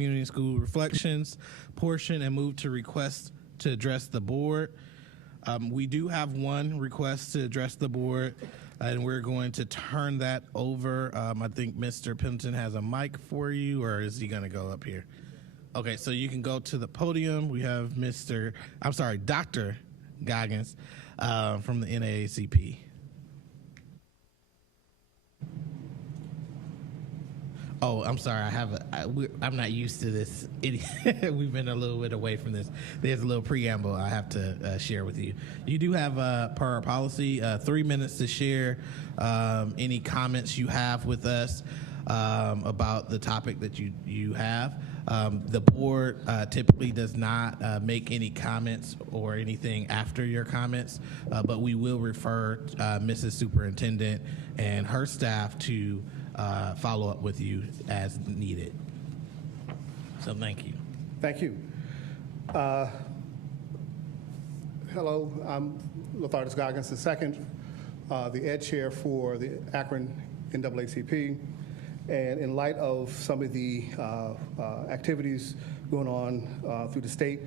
Community School Reflections portion and move to request to address the board. We do have one request to address the board, and we're going to turn that over. I think Mr. Pendleton has a mic for you, or is he going to go up here? Okay, so you can go to the podium. We have Dr. Goggins from the NAACP. Oh, I'm sorry. I'm not used to this. We've been a little bit away from this. There's a little preamble I have to share with you. You do have, per our policy, 3 minutes to share any comments you have with us about the topic that you have. The board typically does not make any comments or anything after your comments, but we will refer Mrs. Superintendent and her staff to follow up with you as needed. So thank you. Thank you. Hello, I'm Lathardus Goggins II, the Ed Chair for the Akron NAACP. And in light of some of the activities going on through the state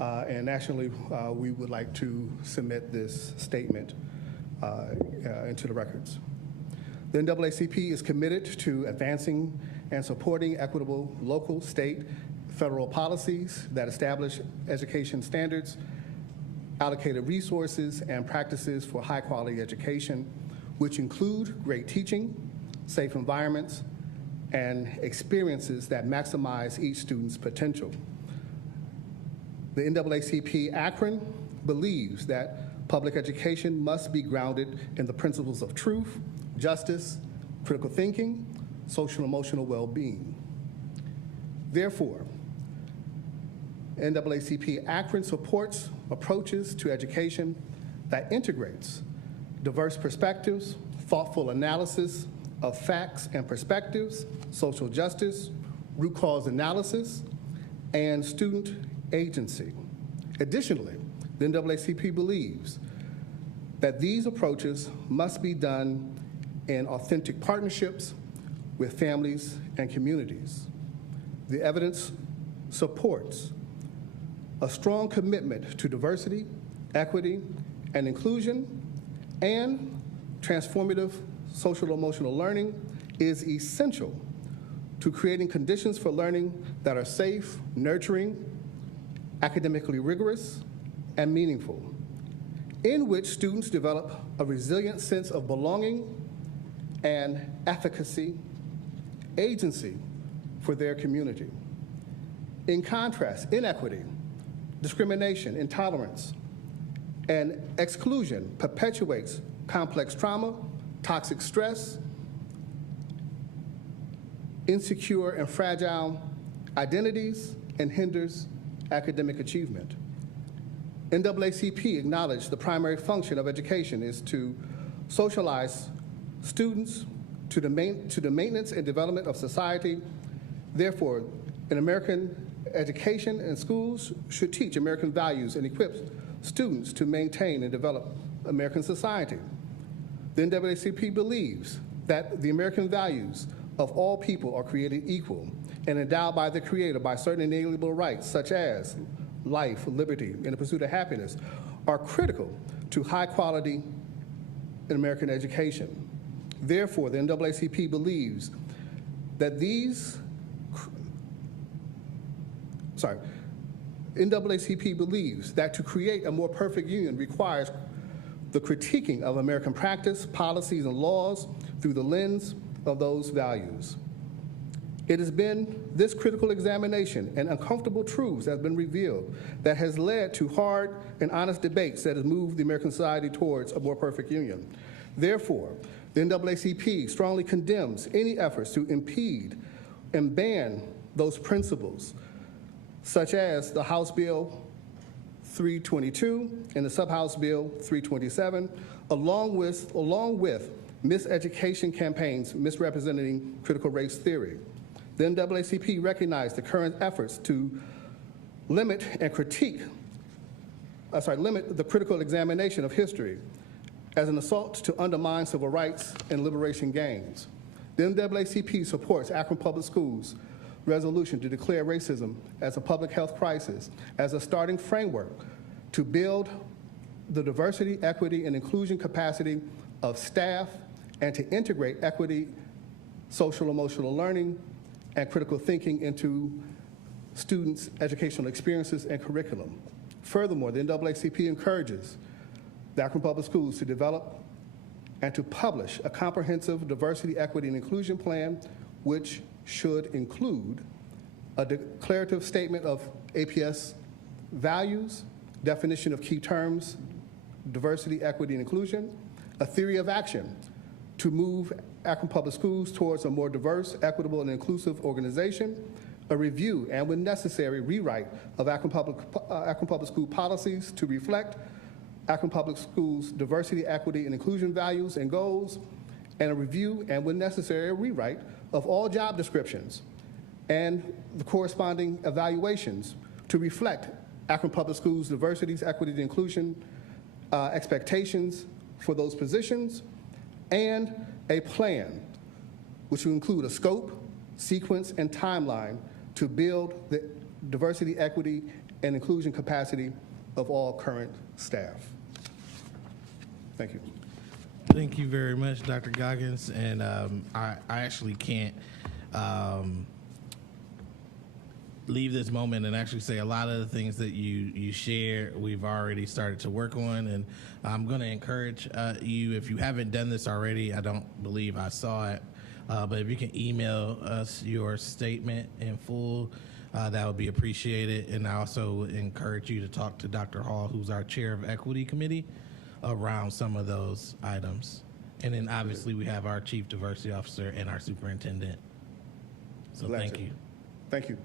and nationally, we would like to submit this statement into the records. The NAACP is committed to advancing and supporting equitable local, state, federal policies that establish education standards, allocated resources, and practices for high-quality education, which include great teaching, safe environments, and experiences that maximize each student's potential. The NAACP Akron believes that public education must be grounded in the principles of truth, justice, critical thinking, social and emotional well-being. Therefore, NAACP Akron supports approaches to education that integrates diverse perspectives, thoughtful analysis of facts and perspectives, social justice, root cause analysis, and student agency. Additionally, the NAACP believes that these approaches must be done in authentic partnerships with families and communities. The evidence supports a strong commitment to diversity, equity, and inclusion, and transformative social emotional learning is essential to creating conditions for learning that are safe, nurturing, academically rigorous, and meaningful, in which students develop a resilient sense of belonging and efficacy, agency for their community. In contrast, inequity, discrimination, intolerance, and exclusion perpetuates complex trauma, toxic stress, insecure and fragile identities, and hinders academic achievement. NAACP acknowledged the primary function of education is to socialize students to the maintenance and development of society. Therefore, in American education and schools should teach American values and equip students to maintain and develop American society. The NAACP believes that the American values of all people are created equal and endowed by the Creator by certain inalienable rights such as life, liberty, and the pursuit of happiness are critical to high quality in American education. Therefore, the NAACP believes that NAACP believes that to create a more perfect union requires the critiquing of American practice, policies, and laws through the lens of those values. It has been this critical examination and uncomfortable truths that have been revealed that has led to hard and honest debates that has moved the American society towards a more perfect union. Therefore, the NAACP strongly condemns any efforts to impede and ban those principles, such as the House Bill 322 and the Sub-House Bill 327, along with miseducation campaigns misrepresenting critical race theory. The NAACP recognized the current efforts to limit the critical examination of history as an assault to undermine civil rights and liberation gains. The NAACP supports Akron Public Schools resolution to declare racism as a public health crisis as a starting framework to build the diversity, equity, and inclusion capacity of staff and to integrate equity, social emotional learning, and critical thinking into students' educational experiences and curriculum. Furthermore, the NAACP encourages the Akron Public Schools to develop and to publish a comprehensive diversity, equity, and inclusion plan, which should include a declarative statement of APS values, definition of key terms, diversity, equity, and inclusion, a theory of action to move Akron Public Schools towards a more diverse, equitable, and inclusive organization, a review and, when necessary, rewrite of Akron Public School policies to reflect Akron Public Schools' diversity, equity, and inclusion values and goals, and a review and, when necessary, a rewrite of all job descriptions and the corresponding evaluations to reflect Akron Public Schools' diversity, equity, and inclusion expectations for those positions, and a plan which will include a scope, sequence, and timeline to build the diversity, equity, and inclusion capacity of all current staff. Thank you. Thank you very much, Dr. Goggins. And I actually can't leave this moment and actually say a lot of the things that you share, we've already started to work on. And I'm going to encourage you, if you haven't done this already, I don't believe I saw it, but if you can email us your statement in full, that would be appreciated. And I also encourage you to talk to Dr. Hall, who's our chair of equity committee, around some of those items. And then obviously we have our chief diversity officer and our superintendent. So thank you. Thank you.